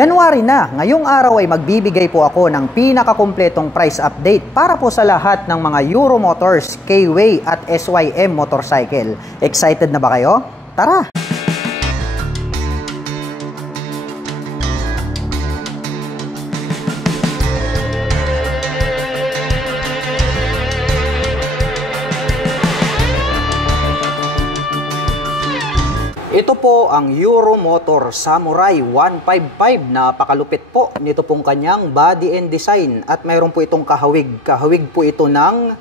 January na, ngayong araw ay magbibigay po ako ng pinakakumpletong price update para po sa lahat ng mga Euro Motors, K-Way at SYM motorcycle. Excited na ba kayo? Tara! Ito po ang Euro Motor Samurai 155. Napakalupit po nito pong kanyang body and design. At mayroon po itong kahawig. Kahawig po ito ng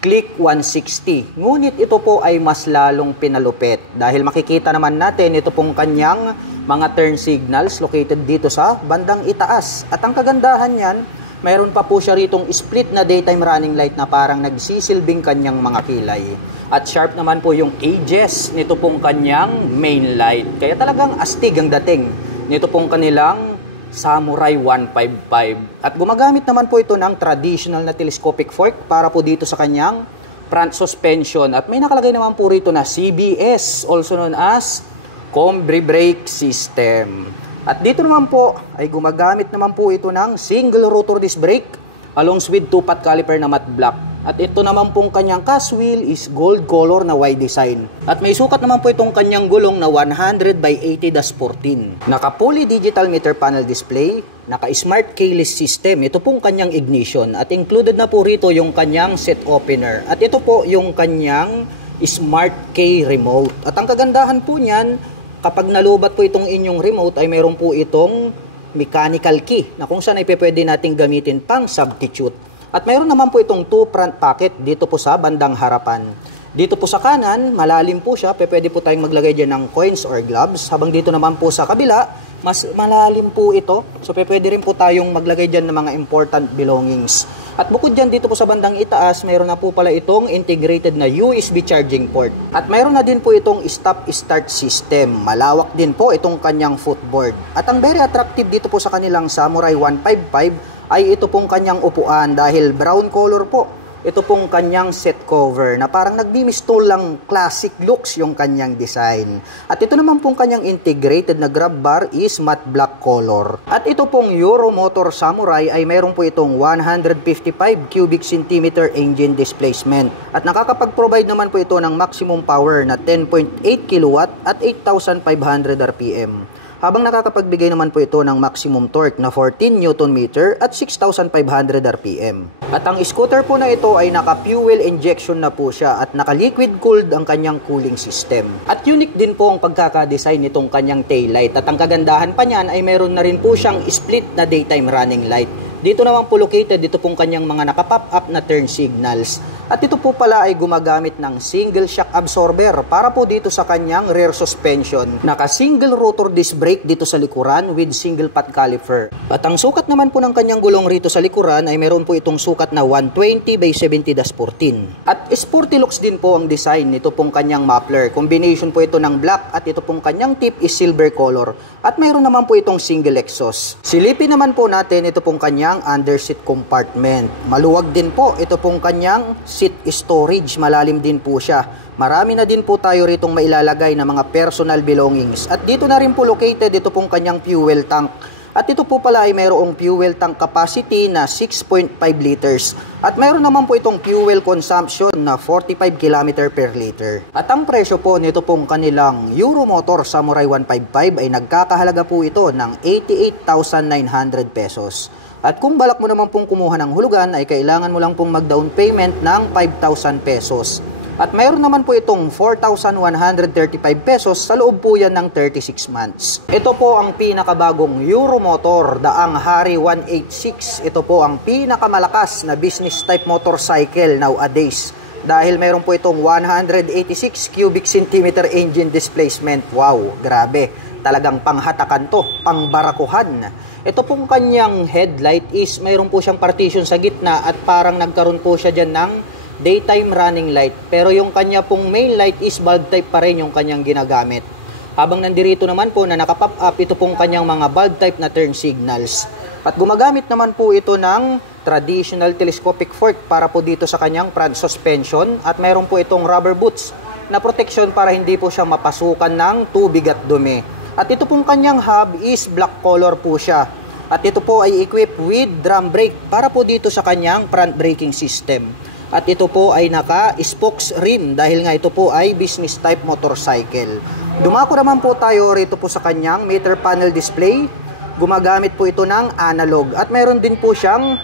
Click 160. Ngunit ito po ay mas lalong pinalupit. Dahil makikita naman natin ito pong kanyang mga turn signals located dito sa bandang itaas. At ang kagandahan niyan, mayroon pa po siya ritong split na daytime running light na parang nagsisilbing kanyang mga kilay. At sharp naman po yung edges nito pong kanyang main light. Kaya talagang astig ang dating nito pong kanilang Samurai 155. At gumagamit naman po ito ng traditional na telescopic fork para po dito sa kanyang front suspension. At may nakalagay naman po rito na CBS, also known as Combi Brake System. At dito naman po ay gumagamit naman po ito ng single rotor disc brake along with 2-pot caliper na matte black. At ito naman pong kanyang cast wheel is gold color na Y design. At may sukat naman po itong kanyang gulong na 100 by 80-14. Naka-fully digital meter panel display, naka-smart keyless system. Ito pong kanyang ignition. At included na po rito yung kanyang set opener. At ito po yung kanyang smart key remote. At ang kagandahan po niyan, kapag nalubat po itong inyong remote ay mayroon po itong mechanical key na kung saan ay pwede nating gamitin pang substitute. At mayroon naman po itong 2 front pocket dito po sa bandang harapan. Dito po sa kanan, malalim po siya, pwede po tayong maglagay dyan ng coins or gloves. Habang dito naman po sa kabila, mas malalim po ito. So pwede rin po tayong maglagay dyan ng mga important belongings. At bukod dyan dito po sa bandang itaas, mayroon na po pala itong integrated na USB charging port. At mayroon na din po itong stop-start system. Malawak din po itong kanyang footboard. At ang very attractive dito po sa kanilang Samurai 155 ay ito pong kanyang upuan dahil brown color po. Ito pong kanyang set cover na parang nagbimistol lang classic looks yung kanyang design. At ito naman pong kanyang integrated na grab bar is matte black color. At ito pong Euro Motor Samurai ay mayroon po itong 155 cubic centimeter engine displacement. At nakakapag-provide naman po ito ng maximum power na 10.8 kilowatt at 8,500 RPM. Habang nakakapagbigay naman po ito ng maximum torque na 14 Nm at 6,500 RPM. At ang scooter po na ito ay naka-fuel injection na po siya at naka-liquid cooled ang kanyang cooling system. At unique din po ang pagkakadesign nitong kanyang taillight. At ang kagandahan pa niyan ay meron na rin po siyang split na daytime running light. Dito naman po located dito pong kanyang mga naka-pop up na turn signals. At ito po pala ay gumagamit ng single shock absorber para po dito sa kanyang rear suspension. Naka-single rotor disc brake dito sa likuran with single pot caliper. At ang sukat naman po ng kanyang gulong rito sa likuran ay meron po itong sukat na 120 by 70-14. At sporty looks din po ang design nito pong kanyang muffler. Combination po ito ng black at ito pong kanyang tip is silver color. At mayroon naman po itong single exhaust. Silipin naman po natin ito pong kanyang underseat compartment. Maluwag din po ito pong kanyang seat storage. Malalim din po siya. Marami na din po tayo ritong mailalagay na mga personal belongings. At dito na rin po located ito pong kanyang fuel tank. At ito po pala ay mayroong fuel tank capacity na 6.5 liters. At mayroon naman po itong fuel consumption na 45 km per liter. At ang presyo po nito pong kanilang Euro Motor Samurai 155 ay nagkakahalaga po ito ng 88,900 pesos. At kung balak mo naman pong kumuha ng hulugan ay kailangan mo lang pong mag-down payment ng 5,000 pesos. At mayroon naman po itong 4,135 pesos sa loob po yan ng 36 months. Ito po ang pinakabagong Euro Motor, Daang Hari 186. Ito po ang pinakamalakas na business type motorcycle nowadays. Dahil mayroon po itong 186 cubic centimeter engine displacement. Wow, grabe. Talagang panghatakan to, pangbarakuhan. Ito pong kanyang headlight is mayroon po siyang partition sa gitna at parang nagkaroon po siya dyan ng daytime running light. Pero yung kanya pong main light is bulb type pa rin yung kanyang ginagamit. Habang nandirito naman po na nakapop up ito pong kanyang mga bulb type na turn signals. At gumagamit naman po ito ng traditional telescopic fork para po dito sa kanyang front suspension. At mayroon po itong rubber boots na protection para hindi po siya mapasukan ng tubig at dumi. At ito pong kanyang hub is black color po siya. At ito po ay equipped with drum brake para po dito sa kanyang front braking system. At ito po ay naka-spokes rim dahil nga ito po ay business type motorcycle. Dumako naman po tayo rito po sa kanyang meter panel display. Gumagamit po ito ng analog at meron din po siyang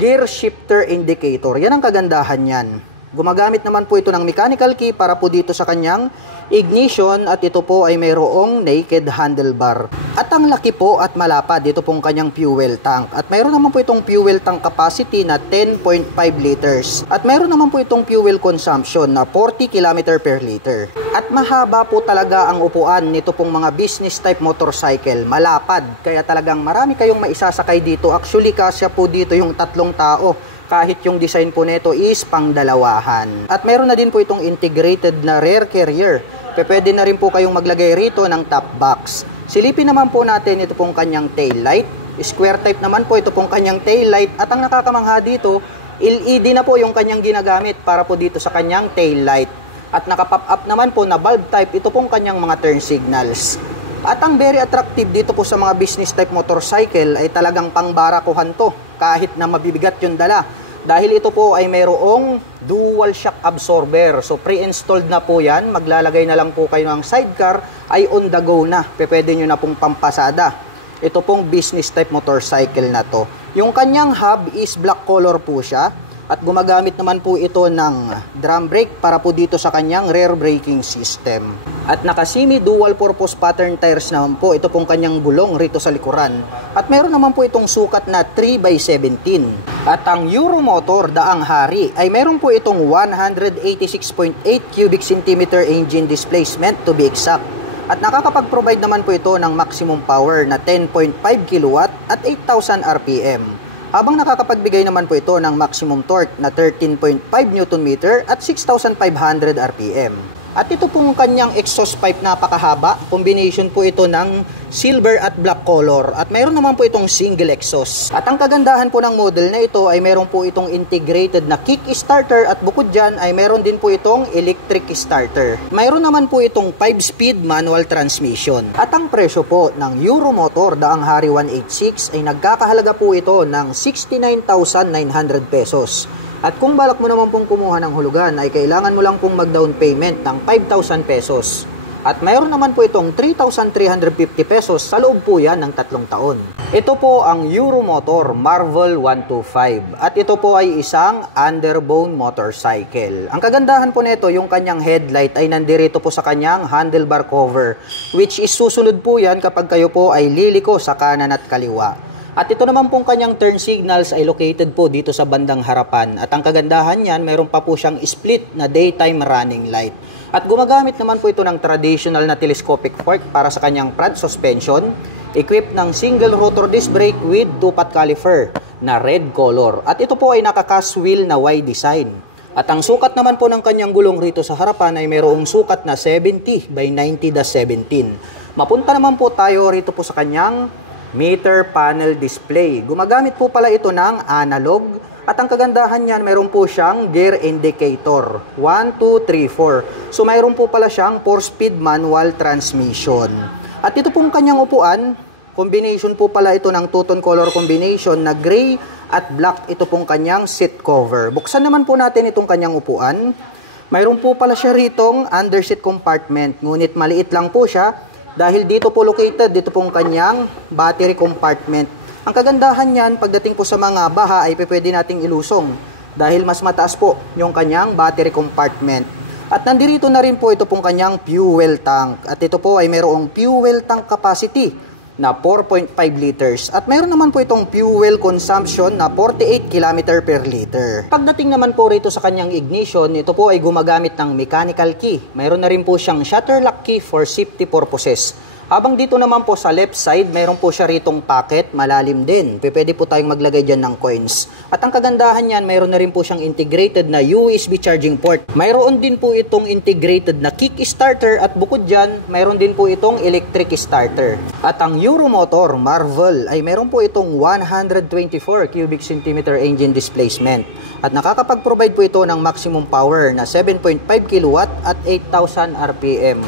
gear shifter indicator. Yan ang kagandahan yan. Gumagamit naman po ito ng mechanical key para po dito sa kanyang ignition at ito po ay mayroong naked handlebar. At ang laki po at malapad dito pong kanyang fuel tank. At mayroon naman po itong fuel tank capacity na 10.5 liters. At mayroon naman po itong fuel consumption na 40 km per liter. At mahaba po talaga ang upuan nito pong mga business type motorcycle. Malapad. Kaya talagang marami kayong maisasakay dito. Actually kasya po dito yung 3 tao. Kahit yung design po nito is pangdalawahan. At meron na din po itong integrated na rear carrier. Pwede na rin po kayong maglagay rito ng top box. Silipin naman po natin ito pong kanyang tail light. Square type naman po ito pong kanyang tail light. At ang nakakamangha dito, LED na po yung kanyang ginagamit para po dito sa kanyang tail light. At naka-pop up naman po na bulb type ito pong kanyang mga turn signals. At ang very attractive dito po sa mga business type motorcycle ay talagang pangbarakuhan to kahit na mabibigat yung dala. Dahil ito po ay mayroong dual shock absorber. So pre-installed na po yan. Maglalagay na lang po kayo ng sidecar ay on the go na. Pwede nyo na pong pampasada. Ito pong business type motorcycle na to. Yung kanyang hub is black color po siya. At gumagamit naman po ito ng drum brake para po dito sa kanyang rear braking system. At naka-semi dual purpose pattern tires naman po ito pong kanyang gulong rito sa likuran. At meron naman po itong sukat na 3x17. At ang Euromotor daang hari ay meron po itong 186.8 cubic centimeter engine displacement to be exact. At nakakapag-provide naman po ito ng maximum power na 10.5 kW at 8,000 RPM. Habang nakakapagbigay naman po ito ng maximum torque na 13.5 Nm at 6,500 RPM. At ito pong kanyang exhaust pipe napakahaba. Combination po ito ng silver at black color. At mayroon naman po itong single exhaust. At ang kagandahan po ng model na ito ay mayroon po itong integrated na kick starter at bukod dyan ay mayroon din po itong electric starter. Mayroon naman po itong 5-speed manual transmission. At ang presyo po ng Euromotor daang hari 186 ay nagkakahalaga po ito ng 69,900 pesos. At kung balak mo naman pong kumuha ng hulugan ay kailangan mo lang pong mag-down payment ng 5,000 pesos. At mayroon naman po itong 3,350 pesos sa loob po yan ng 3 taon. Ito po ang Euromotor Marvel 125 at ito po ay isang underbone motorcycle. Ang kagandahan po nito, yung kanyang headlight ay nandirito po sa kanyang handlebar cover, which is susunod po yan kapag kayo po ay liliko sa kanan at kaliwa. At ito naman pong kanyang turn signals ay located po dito sa bandang harapan. At ang kagandahan niyan, mayroon pa po siyang split na daytime running light. At gumagamit naman po ito ng traditional na telescopic fork para sa kanyang front suspension, equipped ng single rotor disc brake with 2-pot caliper na red color. At ito po ay naka-cast wheel na Y design. At ang sukat naman po ng kanyang gulong rito sa harapan ay mayroong sukat na 70 by 90-17. Mapunta naman po tayo rito po sa kanyang meter panel display. Gumagamit po pala ito ng analog at ang kagandahan niyan, mayroon po siyang gear indicator 1, 2, 3, 4. So mayroon po pala siyang 4-speed manual transmission. At ito pong kanyang upuan, combination po pala ito ng two-tone color combination na gray at black. Ito pong kanyang seat cover. Buksan naman po natin itong kanyang upuan. Mayroon po pala siya ritong underseat compartment, ngunit maliit lang po siya. Dahil dito po located, dito pong kanyang battery compartment. Ang kagandahan niyan, pagdating po sa mga baha ay pwede nating ilusong. Dahil mas mataas po yung kanyang battery compartment. At nandito na rin po ito pong kanyang fuel tank. At ito po ay mayroong fuel tank capacity na 4.5 liters. At mayroon naman po itong fuel consumption na 48 km per liter. Pagdating naman po rito sa kanyang ignition, ito po ay gumagamit ng mechanical key. Mayroon na rin po siyang shutter lock key for safety purposes. Habang dito naman po sa left side, mayroon po siya ritong pocket, malalim din. Pwede po tayong maglagay dyan ng coins. At ang kagandahan niyan, mayroon na rin po siyang integrated na USB charging port. Mayroon din po itong integrated na kick starter at bukod dyan, mayroon din po itong electric starter. At ang Euromotor Marvel ay mayroon po itong 124 cubic centimeter engine displacement. At nakakapag-provide po ito ng maximum power na 7.5 kW at 8,000 RPM.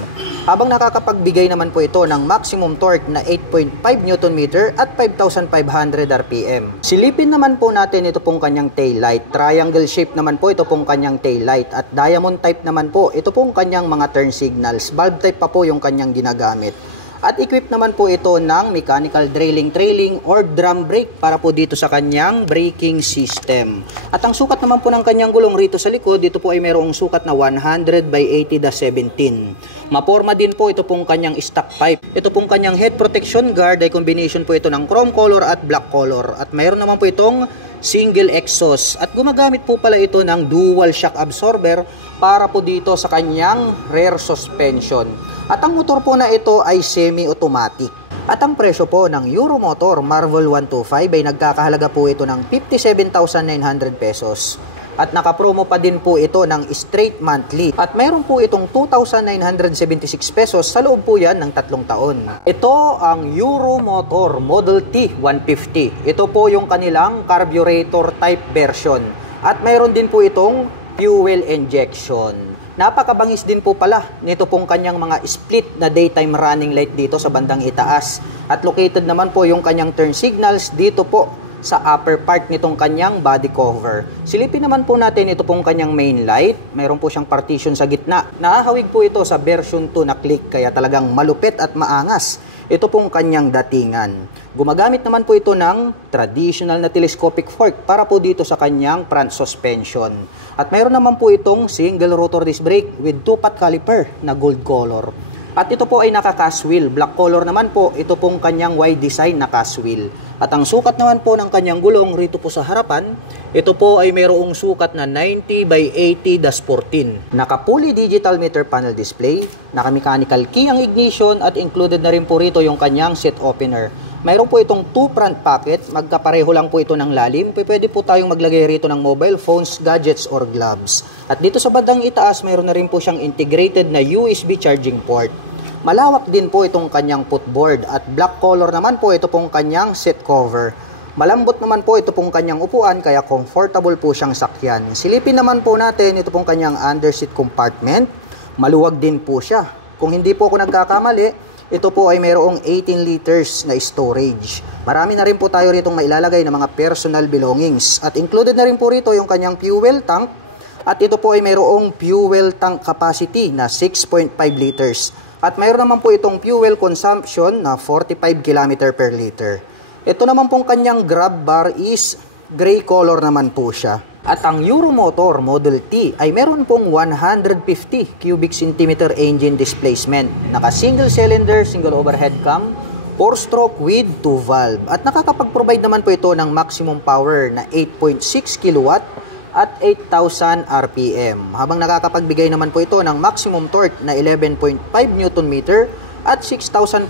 habang nakakapagbigay naman po ito ng maximum torque na 8.5 Nm at 5,500 RPM. Silipin naman po natin ito pong kanyang taillight. Triangle shape naman po ito pong kanyang taillight at diamond type naman po ito pong kanyang mga turn signals. Valve type pa po yung kanyang ginagamit. At equipped naman po ito ng mechanical trailing or drum brake para po dito sa kanyang braking system. At ang sukat naman po ng kanyang gulong rito sa likod, dito po ay mayroong sukat na 100/80/17. Maporma din po ito pong kanyang stock pipe. Ito pong kanyang head protection guard ay combination po ito ng chrome color at black color. At mayroon naman po itong single exhaust. At gumagamit po pala ito ng dual shock absorber para po dito sa kanyang rear suspension. At ang motor po na ito ay semi-automatic. At ang presyo po ng Euromotor Marvel 125 ay nagkakahalaga po ito ng 57,900 pesos. At nakapromo pa din po ito ng straight monthly. At mayroon po itong 2,976 pesos sa loob po yan ng 3 taon. Ito ang Euromotor Model T 150. Ito po yung kanilang carburetor type version. At mayroon din po itong fuel injection. Napakabangis din po pala nito pong kanyang mga split na daytime running light dito sa bandang itaas. At located naman po yung kanyang turn signals dito po sa upper part nitong kanyang body cover. Silipin naman po natin ito pong kanyang main light. Mayroon po siyang partition sa gitna. Naahawig po ito sa version 2 na click kaya talagang malupit at maangas. Ito pong kanyang datingan. Gumagamit naman po ito ng traditional na telescopic fork para po dito sa kanyang front suspension. At mayroon naman po itong single rotor disc brake with 2-pot caliper na gold color. At ito po ay naka-cast wheel. Black color naman po, ito pong kanyang wide design na cast wheel. At ang sukat naman po ng kanyang gulong rito po sa harapan, ito po ay mayroong sukat na 90/80/14. Naka-fully digital meter panel display, naka-mechanical key ang ignition at included na rin po rito yung kanyang seat opener. Mayroon po itong 2 front pocket, magkapareho lang po ito ng lalim. Pwede po tayong maglagay rito ng mobile phones, gadgets, or gloves. At dito sa bandang itaas, mayroon na rin po siyang integrated na USB charging port. Malawak din po itong kanyang footboard at black color naman po ito pong kanyang seat cover. Malambot naman po ito pong kanyang upuan kaya comfortable po siyang sakyan. Silipin naman po natin ito pong kanyang underseat compartment. Maluwag din po siya. Kung hindi po ako nagkakamali, ito po ay mayroong 18 liters na storage. Marami na rin po tayo rito mailalagay ng mga personal belongings. At included na rin po rito yung kanyang fuel tank. At ito po ay mayroong fuel tank capacity na 6.5 liters. At mayroon naman po itong fuel consumption na 45 km per liter. Ito naman pong kanyang grab bar is gray color naman po siya. At ang Euromotor Model T ay meron pong 150 cubic centimeter engine displacement. Naka single cylinder, single overhead cam, 4-stroke with 2 valve. At nakakapag-provide naman po ito ng maximum power na 8.6 kW at 8,000 RPM. Habang nakakapagbigay naman po ito ng maximum torque na 11.5 Nm at 6,500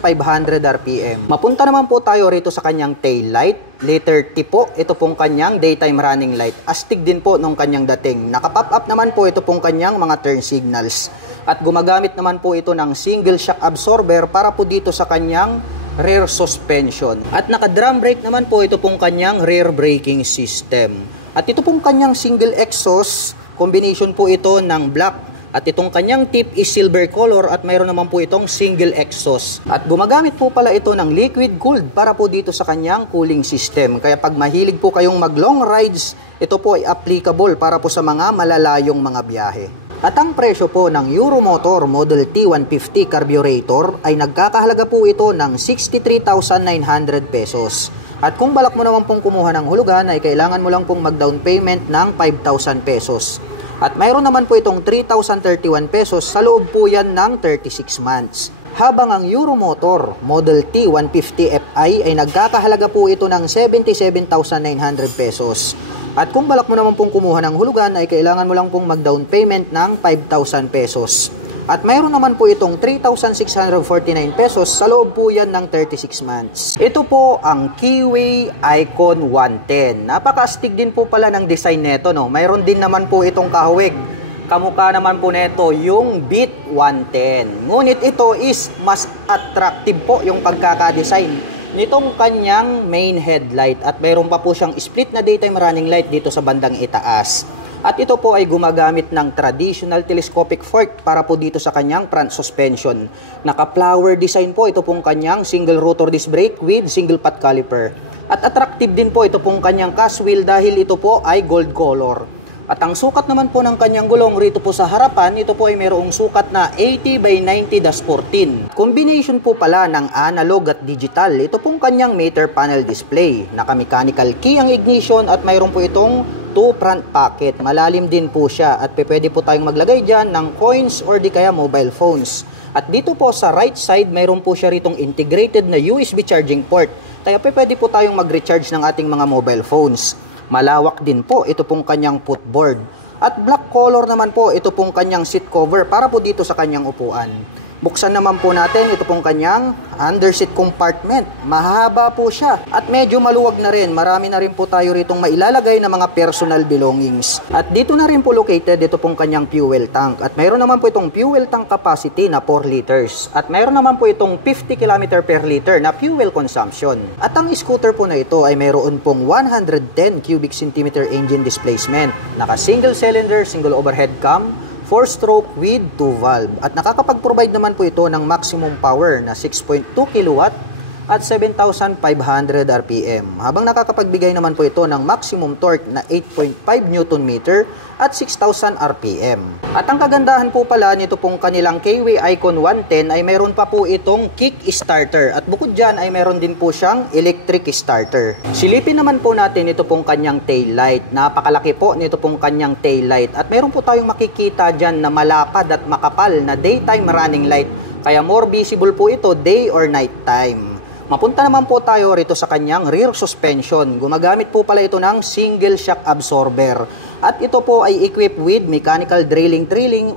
RPM. Mapunta naman po tayo rito sa kanyang tail light. Letter T po, ito pong kanyang daytime running light. Astig din po nung kanyang dating. Naka-pop up naman po ito pong kanyang mga turn signals. At gumagamit naman po ito ng single shock absorber para po dito sa kanyang rear suspension. At naka-drum brake naman po ito pong kanyang rear braking system. At ito pong kanyang single exhaust, combination po ito ng black. At itong kanyang tip is silver color at mayroon naman po itong single exhaust. At gumagamit po pala ito ng liquid cooled para po dito sa kanyang cooling system. Kaya pag mahilig po kayong mag long rides, ito po ay applicable para po sa mga malalayong mga biyahe. At ang presyo po ng Euromotor Model T 150 carburetor ay nagkakahalaga po ito ng 63,900 pesos. At kung balak mo naman pong kumuha ng hulugan ay kailangan mo lang pong mag-down payment ng 5,000 pesos. At mayroon naman po itong 3,031 pesos sa loob po yan ng 36 months. Habang ang Euromotor Model T 150 Fi ay nagkakahalaga po ito ng 77,900 pesos. At kung balak mo naman pong kumuha ng hulugan ay kailangan mo lang pong mag-down payment ng 5,000 pesos. At mayroon naman po itong 3,649 pesos sa loob po yan ng 36 months. Ito po ang Keyway Icon 110. Napaka-astig din po pala ng design nito, no? Mayroon din naman po itong kahawig. Kamukha naman po nito yung Beat 110. Ngunit ito is mas attractive po yung pagkaka-design nitong kanyang main headlight. At mayroon pa po siyang split na daytime running light dito sa bandang itaas. At ito po ay gumagamit ng traditional telescopic fork para po dito sa kanyang front suspension. Naka-flower design po ito pong kanyang single rotor disc brake with single pot caliper. At attractive din po ito pong kanyang cast wheel dahil ito po ay gold color. At ang sukat naman po ng kanyang gulong rito po sa harapan, ito po ay mayroong sukat na 80x90-14. Combination po pala ng analog at digital. Ito pong kanyang meter panel display. Naka-mechanical key ang ignition at mayroon po itong 2 front pocket. Malalim din po siya at pwede po tayong maglagay dyan ng coins or di kaya mobile phones. At dito po sa right side, mayroon po siya ritong integrated na USB charging port. Kaya pwede po tayong mag-recharge ng ating mga mobile phones. Malawak din po ito pong kanyang footboard. At black color naman po ito pong kanyang seat cover para po dito sa kanyang upuan. Buksan naman po natin ito pong kanyang underseat compartment. Mahaba po siya at medyo maluwag na rin. Marami na rin po tayo ritong mailalagay na mga personal belongings. At dito na rin po located ito pong kanyang fuel tank. At mayroon naman po itong fuel tank capacity na 4 liters. At mayroon naman po itong 50 km per liter na fuel consumption. At ang scooter po na ito ay mayroon pong 110 cubic centimeter engine displacement. Naka single cylinder, single overhead cam, 4-stroke with 2 valve. At nakakapag-provide naman po ito ng maximum power na 6.2 kW at 7,500 RPM. Habang nakakapagbigay naman po ito ng maximum torque na 8.5 Nm at 6,000 RPM. At ang kagandahan po pala nito pong kanilang KW Icon 110 ay meron pa po itong kick starter. At bukod dyan ay meron din po siyang electric starter. Silipin naman po natin ito pong kanyang tail light. Napakalaki po nito pong kanyang tail light. At meron po tayong makikita dyan na malapad at makapal na daytime running light. Kaya more visible po ito day or night time. Mapunta naman po tayo rito sa kanyang rear suspension. Gumagamit po pala ito ng single shock absorber. At ito po ay equipped with mechanical drilling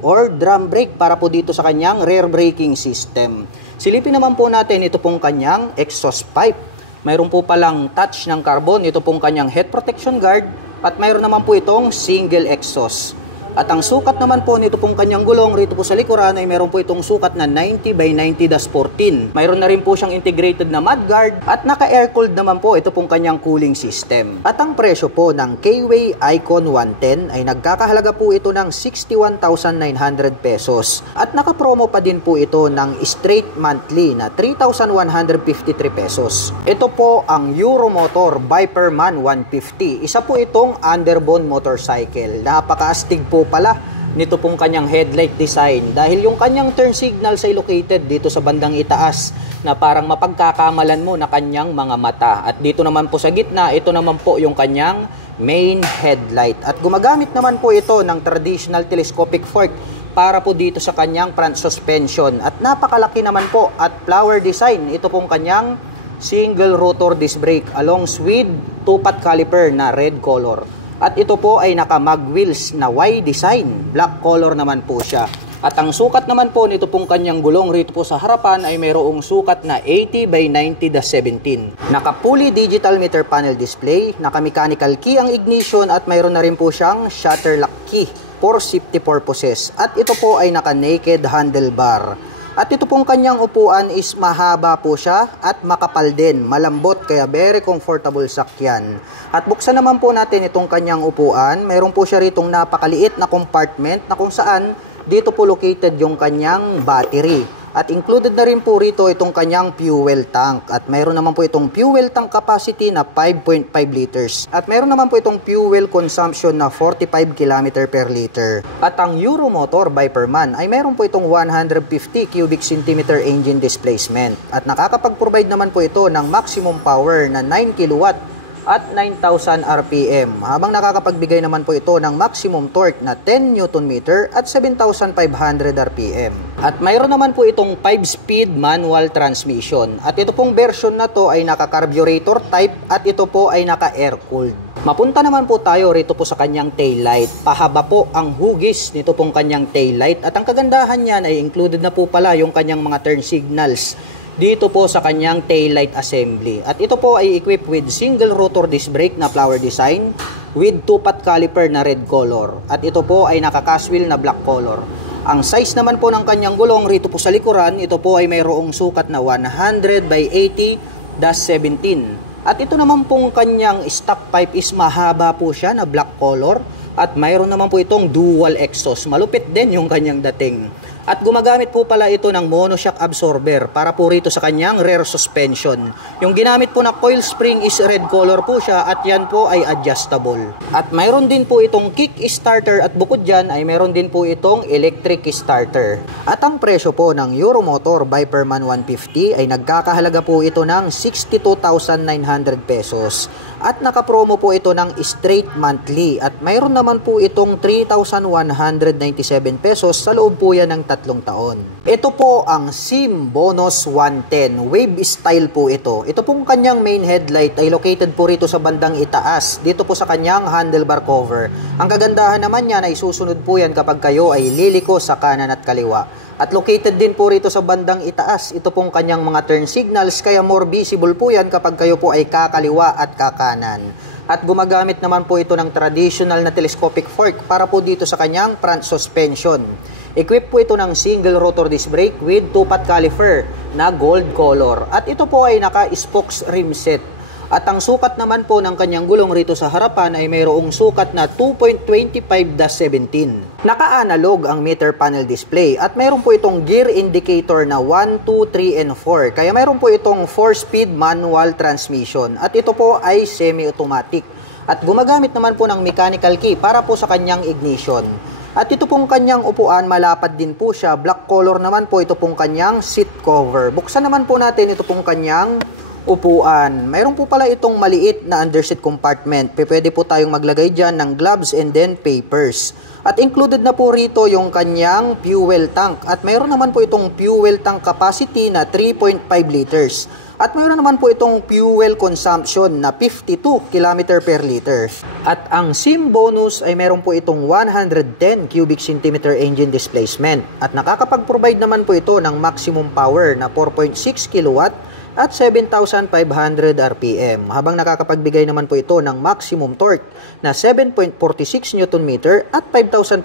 or drum brake para po dito sa kanyang rear braking system. Silipin naman po natin ito pong kanyang exhaust pipe. Mayroon po palang touch ng carbon, ito pong kanyang head protection guard. At mayroon naman po itong single exhaust. At ang sukat naman po nito pong kanyang gulong rito po sa likuran ay meron po itong sukat na 90x90-14. Mayroon na rin po siyang integrated na mudguard at naka-air-cooled naman po ito pong kanyang cooling system. At ang presyo po ng KW Icon 110 ay nagkakahalaga po ito ng 61,900 pesos. At naka-promo pa din po ito ng straight monthly na 3,153 pesos. Ito po ang Euromotor Viperman 150. Isa po itong underbone motorcycle. Napakaastig po pala nito pong kanyang headlight design dahil yung kanyang turn signals ay located dito sa bandang itaas na parang mapagkakamalan mo na kanyang mga mata. At dito naman po sa gitna, ito naman po yung kanyang main headlight. At gumagamit naman po ito ng traditional telescopic fork para po dito sa kanyang front suspension. At napakalaki naman po at flower design. Ito pong kanyang single rotor disc brake along with 2-pot caliper na red color. At ito po ay naka-mag wheels na Y design. Black color naman po siya. At ang sukat naman po nito pong kanyang gulong rito po sa harapan ay mayroong sukat na 80x90-17. Naka-fully digital meter panel display, naka-mechanical key ang ignition at mayroon na rin po siyang shutter lock key for safety purposes. At ito po ay naka-naked handlebar. At ito pong kanyang upuan is mahaba po siya at makapal din, malambot kaya very comfortable sakyan. At buksan naman po natin itong kanyang upuan, mayroon po siya ritong napakaliit na compartment na kung saan dito po located yung kanyang battery. At included na rin po rito itong kanyang fuel tank. At mayroon naman po itong fuel tank capacity na 5.5 liters. At mayroon naman po itong fuel consumption na 45 km per liter. At ang Euromotor Viperman ay mayroon po itong 150 cubic centimeter engine displacement. At nakakapag-provide naman po ito ng maximum power na 9 kW at 9,000 RPM. Habang nakakapagbigay naman po ito ng maximum torque na 10 Nm at 7,500 RPM. At mayroon naman po itong 5-speed manual transmission. At ito pong version na to ay naka-carburetor type at ito po ay naka-air-cooled. Mapunta naman po tayo rito po sa kanyang taillight. Pahaba po ang hugis nito pong kanyang taillight. At ang kagandahan niyan ay included na po pala yung kanyang mga turn signals dito po sa kanyang taillight assembly. At ito po ay equipped with single rotor disc brake na flower design with 2-pot caliper na red color. At ito po ay naka-cast wheel na black color. Ang size naman po ng kanyang gulong rito po sa likuran, ito po ay mayroong sukat na 100x80-17. At ito naman pong kanyang stock pipe is mahaba po siya na black color. At mayroon naman po itong dual exhaust. Malupit din yung kanyang dating. At gumagamit po pala ito ng monoshock absorber para po rito sa kanyang rear suspension. Yung ginamit po na coil spring is red color po siya at yan po ay adjustable. At mayroon din po itong kick starter at bukod dyan ay mayroon din po itong electric starter. At ang presyo po ng Euromotor Viperman 150 ay nagkakahalaga po ito ng 62,900 pesos. At nakapromo po ito ng straight monthly at mayroon naman po itong 3,197 pesos sa loob po yan ng 3 taon. Ito po ang SIM Bonus 110. Wave style po ito. Ito pong kanyang main headlight ay located po rito sa bandang itaas. Dito po sa kanyang handlebar cover. Ang kagandahan naman niyan ay susunod po yan kapag kayo ay liliko sa kanan at kaliwa. At located din po rito sa bandang itaas, ito pong kanyang mga turn signals, kaya more visible po yan kapag kayo po ay kakaliwa at kakanan. At gumagamit naman po ito ng traditional na telescopic fork para po dito sa kanyang front suspension. Equipped po ito ng single rotor disc brake with 2-pot caliper na gold color. At ito po ay naka-spokes rim set. At ang sukat naman po ng kanyang gulong rito sa harapan ay mayroong sukat na 2.25-17. Naka-analog ang meter panel display at mayroon po itong gear indicator na 1, 2, 3, and 4. Kaya mayroon po itong 4-speed manual transmission at ito po ay semi-automatic. At gumagamit naman po ng mechanical key para po sa kanyang ignition. At ito pong kanyang upuan, malapad din po siya. Black color naman po ito pong kanyang seat cover. Buksan naman po natin ito pong kanyang upuan. Mayroon po pala itong maliit na underseat compartment. Pwede po tayong maglagay dyan ng gloves and then papers. At included na po rito yung kanyang fuel tank. At mayroon naman po itong fuel tank capacity na 3.5 liters. At mayroon naman po itong fuel consumption na 52 km per liter. At ang SIM bonus ay mayroon po itong 110 cubic centimeter engine displacement. At nakakapag-provide naman po ito ng maximum power na 4.6 kilowatt at 7,500 RPM. Habang nakakapagbigay naman po ito ng maximum torque na 7.46 Nm at 5,500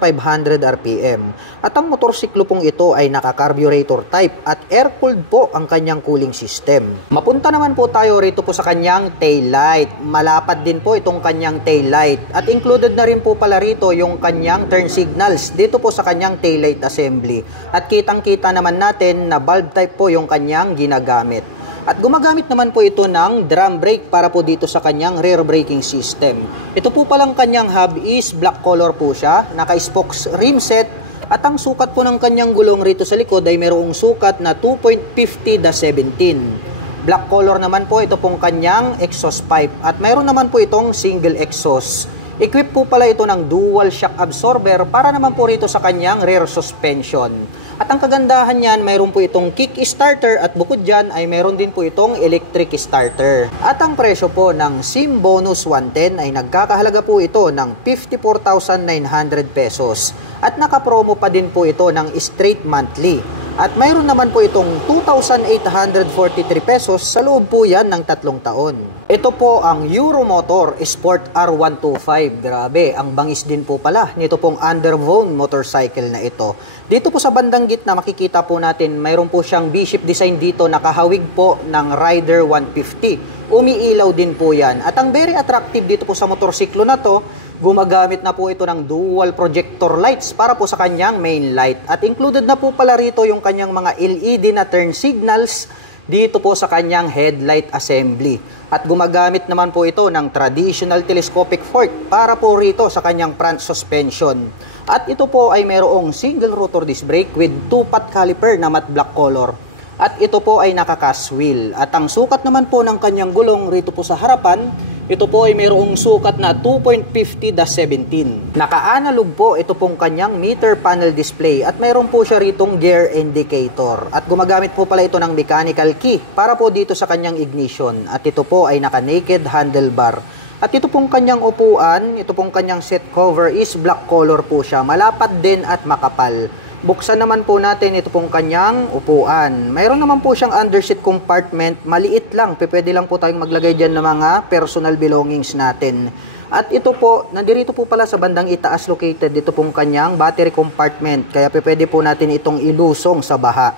RPM. At ang motorsiklo pong ito ay naka-carburetor type at air-cooled po ang kanyang cooling system. Mapunta naman po tayo rito po sa kanyang tail light. Malapad din po itong kanyang tail light. At included na rin po pala rito yung kanyang turn signals dito po sa kanyang tail light assembly. At kitang-kita naman natin na bulb type po yung kanyang ginagamit. At gumagamit naman po ito ng drum brake para po dito sa kanyang rear braking system. Ito po palang kanyang hub is black color po siya, naka-spokes rim set, at ang sukat po ng kanyang gulong rito sa likod ay mayroong sukat na 2.50-17. Black color naman po ito pong kanyang exhaust pipe at mayroon naman po itong single exhaust. Equipped po pala ito ng dual shock absorber para naman po rito sa kanyang rear suspension. At ang kagandahan niyan, mayroon po itong kick starter at bukod dyan ay mayroon din po itong electric starter. At ang presyo po ng SIM Bonus 110 ay nagkakahalaga po ito ng 54,900 pesos. At nakapromo pa din po ito ng straight monthly. At mayroon naman po itong 2,843 pesos sa loob po yan ng 3 taon. Ito po ang Euromotor Sport R125. Grabe, ang bangis din po pala nito pong underbone motorcycle na ito. Dito po sa bandang gitna makikita po natin mayroon po siyang V-shape design dito, nakahawig po ng Rider 150. Umiilaw din po yan. At ang very attractive dito po sa motorsiklo na to, gumagamit na po ito ng dual projector lights para po sa kanyang main light. At included na po pala rito yung kanyang mga LED na turn signals dito po sa kanyang headlight assembly. At gumagamit naman po ito ng traditional telescopic fork para po rito sa kanyang front suspension. At ito po ay mayroong single rotor disc brake with 2-pot caliper na matte black color. At ito po ay naka-cast wheel. At ang sukat naman po ng kanyang gulong rito po sa harapan, ito po ay mayroong sukat na 2.50-17. Naka-analog po ito pong kanyang meter panel display at mayroon po siya ritong gear indicator. At gumagamit po pala ito ng mechanical key para po dito sa kanyang ignition. At ito po ay naka-naked handlebar. At ito pong kanyang upuan, ito pong kanyang seat cover is black color po siya. Malapad din at makapal. Buksan naman po natin ito pong kanyang upuan. Mayroon naman po siyang underseat compartment. Maliit lang. Pwede lang po tayong maglagay dyan ng mga personal belongings natin. At ito po, nandirito po pala sa bandang itaas located dito pong kanyang battery compartment. Kaya pwede po natin itong ilusong sa baha.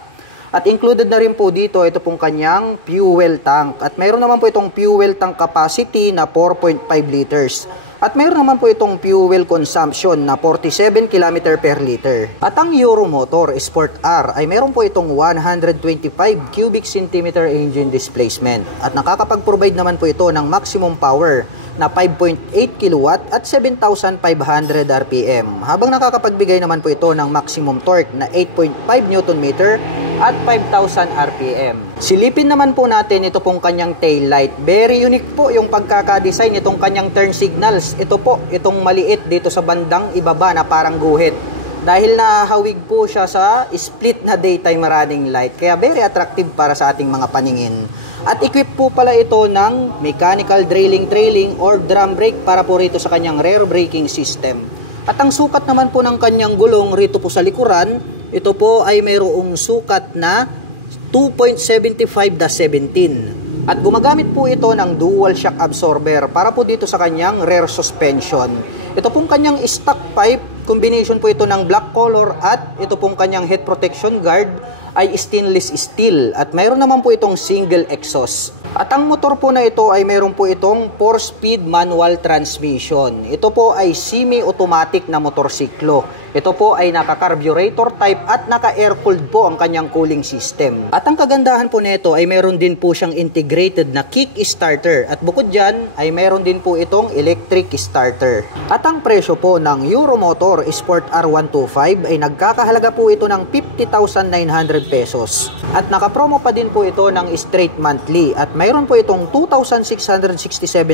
At included na rin po dito ito pong kanyang fuel tank. At mayroon naman po itong fuel tank capacity na 4.5 liters. At mayroon naman po itong fuel consumption na 47 km per liter. At ang Euromotor Sport R ay mayroon po itong 125 cubic centimeter engine displacement. At nakakapag-provide naman po ito ng maximum power na 5.8 kW at 7,500 RPM. Habang nakakapagbigay naman po ito ng maximum torque na 8.5 Nm at 5,000 RPM. Silipin naman po natin ito pong kanyang tail light. Very unique po yung pagkakadesign itong kanyang turn signals. Ito po, itong maliit dito sa bandang ibaba na parang guhit. Dahil nahawig po siya sa split na daytime running light. Kaya very attractive para sa ating mga paningin. At equip po pala ito ng mechanical trailing or drum brake para po rito sa kanyang rear braking system. At ang sukat naman po ng kanyang gulong rito po sa likuran, ito po ay mayroong sukat na 2.75-17. At gumagamit po ito ng dual shock absorber para po dito sa kanyang rear suspension. Ito pong kanyang stock pipe, combination po ito ng black color at ito pong kanyang head protection guard ay stainless steel at mayroon naman po itong single exhaust. At ang motor po na ito ay mayroon po itong 4-speed manual transmission. Ito po ay semi-automatic na motorsiklo. Ito po ay naka-carburetor type at naka-air-cooled po ang kanyang cooling system. At ang kagandahan po nito ay mayroon din po siyang integrated na kick starter. At bukod dyan ay mayroon din po itong electric starter. At ang presyo po ng Euromotor Sport R125 ay nagkakahalaga po ito ng 50,900 pesos. At nakapromo pa din po ito ng straight monthly. At mayroon po itong 2,667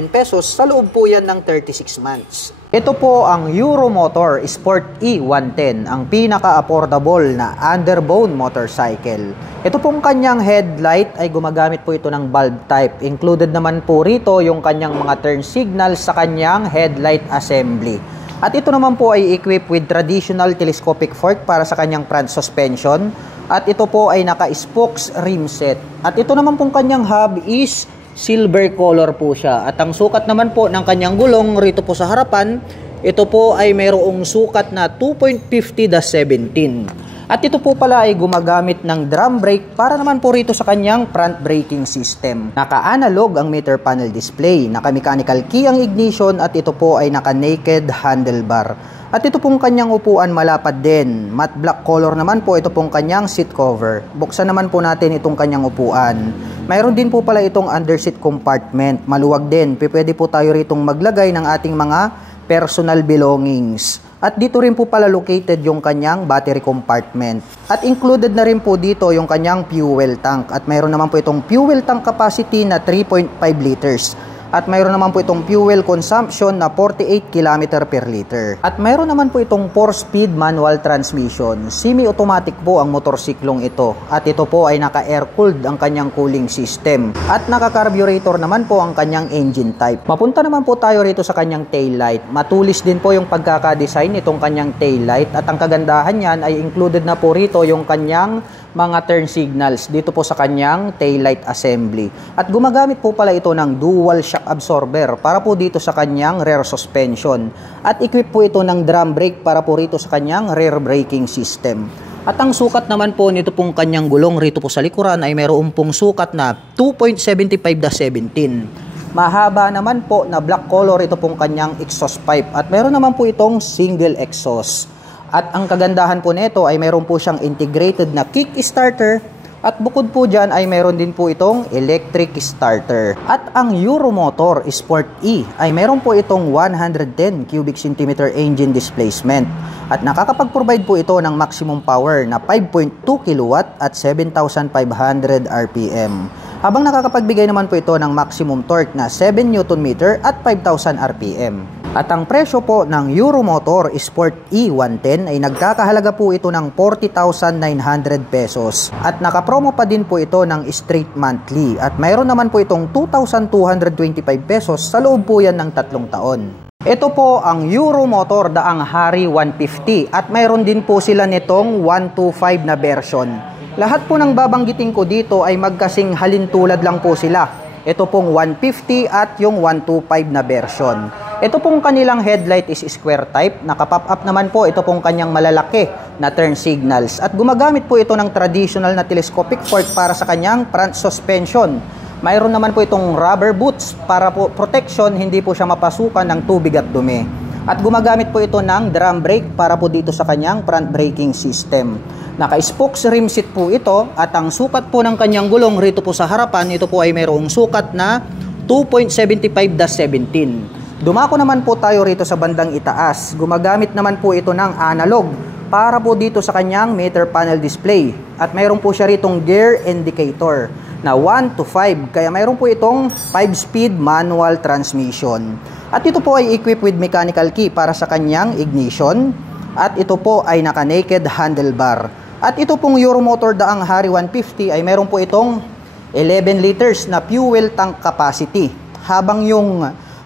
pesos sa loob po yan ng 36 months. Ito po ang Euromotor Sport E110, ang pinaka-affordable na underbone motorcycle. Ito pong kanyang headlight ay gumagamit po ito ng bulb type. Included naman po rito yung kanyang mga turn signals sa kanyang headlight assembly. At ito naman po ay equipped with traditional telescopic fork para sa kanyang front suspension. At ito po ay naka-spokes rim set. At ito naman pong kanyang hub is silver color po siya. At ang sukat naman po ng kanyang gulong rito po sa harapan, ito po ay mayroong sukat na 2.50-17. At ito po pala ay gumagamit ng drum brake para naman po rito sa kanyang front braking system. Naka-analog ang meter panel display, naka-mechanical key ang ignition at ito po ay naka-naked handlebar. At ito pong kanyang upuan malapad din. Matte black color naman po ito pong kanyang seat cover. Buksan naman po natin itong kanyang upuan. Mayroon din po pala itong underseat compartment. Maluwag din. Pwede po tayo ritong maglagay ng ating mga personal belongings. At dito rin po pala located yung kanyang battery compartment. At included na rin po dito yung kanyang fuel tank. At mayroon naman po itong fuel tank capacity na 3.5 liters. At mayroon naman po itong fuel consumption na 48 km per liter. At mayroon naman po itong 4-speed manual transmission. Semi-automatic po ang motorsiklong ito. At ito po ay naka-air-cooled ang kanyang cooling system. At naka-carburetor naman po ang kanyang engine type. Mapunta naman po tayo rito sa kanyang tail light. Matulis din po yung pagkakadesign nitong kanyang tail light. At ang kagandahan niyan ay included na po rito yung kanyang mga turn signals dito po sa kanyang taillight assembly. At gumagamit po pala ito ng dual shock absorber para po dito sa kanyang rear suspension. At equip po ito ng drum brake para po rito sa kanyang rear braking system. At ang sukat naman po nito pong kanyang gulong rito po sa likuran ay mayroon pong sukat na 2.75-17. Mahaba naman po na black color ito pong kanyang exhaust pipe at mayroon naman po itong single exhaust. At ang kagandahan po nito ay mayroon po siyang integrated na kick starter at bukod po dyan ay mayroon din po itong electric starter. At ang Euromotor Sport E ay mayroon po itong 110 cubic centimeter engine displacement at nakakapag-provide po ito ng maximum power na 5.2 kW at 7,500 RPM. Habang nakakapagbigay naman po ito ng maximum torque na 7 Nm at 5,000 RPM. At ang presyo po ng Euromotor Sport E110 ay nagkakahalaga po ito ng 40,900 pesos. At nakapromo pa din po ito ng straight monthly. At mayroon naman po itong 2,225 pesos sa loob po yan ng 3 taon. Ito po ang Euromotor Daang Hari 150 at mayroon din po sila nitong 125 na version. Lahat po ng babanggitin ko dito ay magkasing halintulad lang po sila. Ito pong 150 at yung 125 na version. Ito pong kanilang headlight is square type. Naka-pop up naman po ito pong kanyang malalaki na turn signals. At gumagamit po ito ng traditional na telescopic fork para sa kanyang front suspension. Mayroon naman po itong rubber boots para po protection, hindi po siya mapasukan ng tubig at dumi. At gumagamit po ito ng drum brake para po dito sa kanyang front braking system. Naka-spokes rim seat po ito at ang sukat po ng kanyang gulong rito po sa harapan, ito po ay mayroong sukat na 2.75-17. Dumako naman po tayo rito sa bandang itaas. Gumagamit naman po ito ng analog para po dito sa kanyang meter panel display. At mayroon po siya ritong gear indicator na 1 to 5. Kaya mayroon po itong 5-speed manual transmission. At ito po ay equipped with mechanical key para sa kanyang ignition. At ito po ay naka-naked handlebar. At ito pong Euromotor Daang Hari 150 ay mayroon po itong 11 liters na fuel tank capacity. Habang yung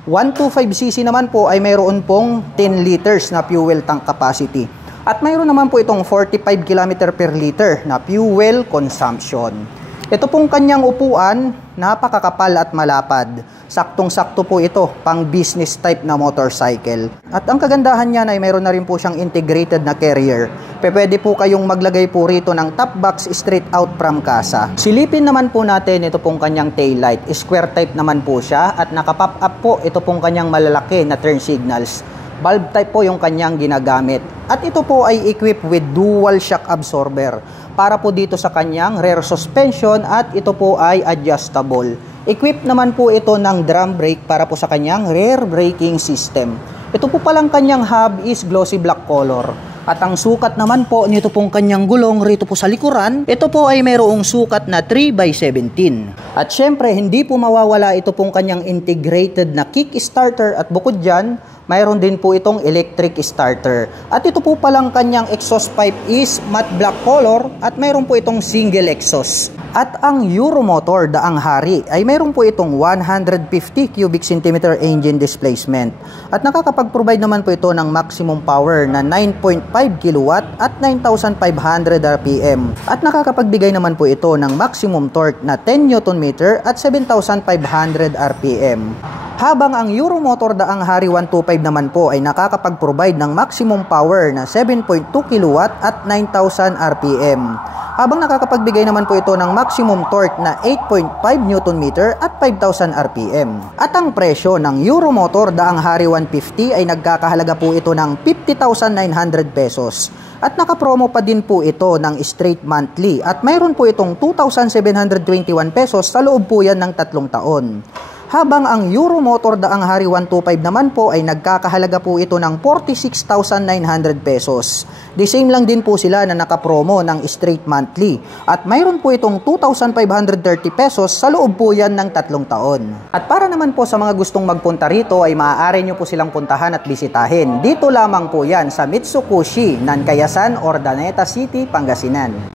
125cc naman po ay mayroon pong 10 liters na fuel tank capacity. At mayroon naman po itong 45 km per liter na fuel consumption. Ito pong kanyang upuan, napakakapal at malapad. Saktong-sakto po ito, pang business type na motorcycle. At ang kagandahan niya ay mayroon na rin po siyang integrated na carrier. Pwede po kayong maglagay po rito ng top box straight out from casa. Silipin naman po natin ito pong kanyang taillight. Square type naman po siya at nakapop up po ito pong kanyang malalaki na turn signals. Bulb type po yung kanyang ginagamit. At ito po ay equipped with dual shock absorber para po dito sa kanyang rear suspension at ito po ay adjustable. Equipped naman po ito ng drum brake para po sa kanyang rear braking system. Ito po palang kanyang hub is glossy black color. At ang sukat naman po nito pong kanyang gulong rito po sa likuran, ito po ay mayroong sukat na 3x17. At syempre, hindi po mawawala ito pong kanyang integrated na kickstarter at bukod dyan, mayroon din po itong electric starter. At ito po palang kanyang exhaust pipe is matte black color at mayroon po itong single exhaust. At ang Euromotor Daang Hari ay mayroon po itong 150 cubic centimeter engine displacement. At nakakapag-provide naman po ito ng maximum power na 9.5 kW at 9,500 RPM. At nakakapagbigay naman po ito ng maximum torque na 10 Nm at 7,500 RPM. Habang ang Euromotor Daang Hari 125 naman po ay nakakapag-provide ng maximum power na 7.2 kW at 9,000 RPM. Habang nakakapagbigay naman po ito ng maximum torque na 8.5 Nm at 5,000 RPM. At ang presyo ng Euromotor Daang Hari 150 ay nagkakahalaga po ito ng 50,900 pesos. At nakapromo pa din po ito ng straight monthly at mayroon po itong 2,721 pesos sa loob po yan ng 3 taon. Habang ang Euromotor Daang Hari 125 naman po ay nagkakahalaga po ito ng 46,900 pesos. The same lang din po sila na nakapromo ng straight monthly. At mayroon po itong 2,530 pesos sa loob po yan ng 3 taon. At para naman po sa mga gustong magpunta rito ay maaari nyo po silang puntahan at bisitahin. Dito lamang po yan sa Mitsukushi, Nankayasan, Urdaneta City, Pangasinan.